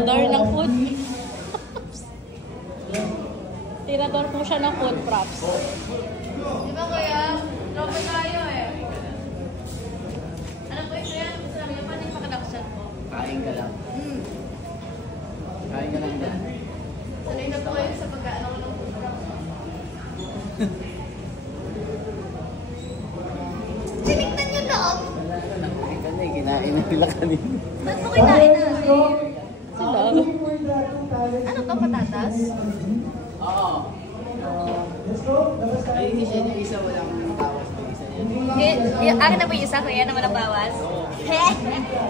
Tirador ng food. Tirador po siya ng food props. Di ba kuya? Tropa tayo eh. Ano po ito yan? Gusto lang yung paano yung pakadaksan po? Kain ka lang. Kain ka lang dyan. Sanay na po kayo sa pagkaano ko ng food props. Sinignan niyo loob! Nakuhin ka na eh. Kinain na nila kanina. Ba't po kinain natin? Sila. Ano to, patatas? Oo. Ay, hindi siya yung isa. Wala akong tawas ng isa niya. Akin na po yung isa, kuya, na walang bawas.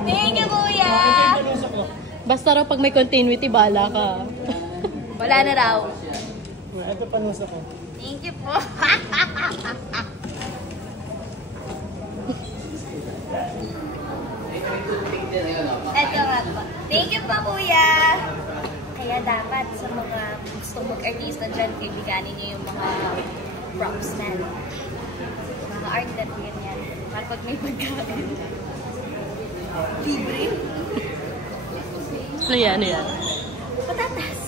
Thank you, kuya! Basta raw pag may continuity, bala ka. Wala na raw. Ito panusa ko. Thank you po. Ito nga po. Thank you po, kuya. Kaya dapat sa mga gusto mag-artista dyan, kaibiganin niyo yung mga props na. Mga art that ganyan. Kapag may pagkain. Libre. Ano yan? Ano yan? Patatas.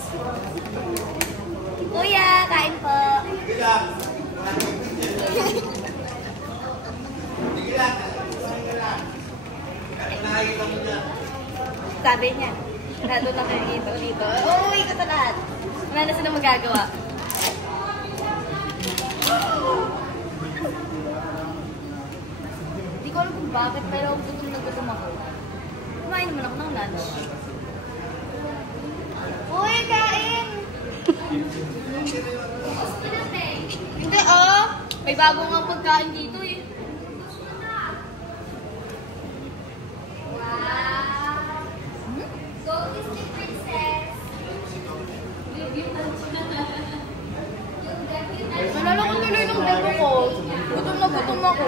Kuya, kain po. Sabi niya, nado na kayo dito. Uy, ito sa lahat. Wala na sila magagawa. Hindi ko alam kung bakit, pero gutom na gutom ako. Kumain naman ako ng lunch. Uy, kain! Hindi, oh! May bago nga pagkain dito eh. Nalala ko tuloy ng demo ko. Gutom na gutom ako.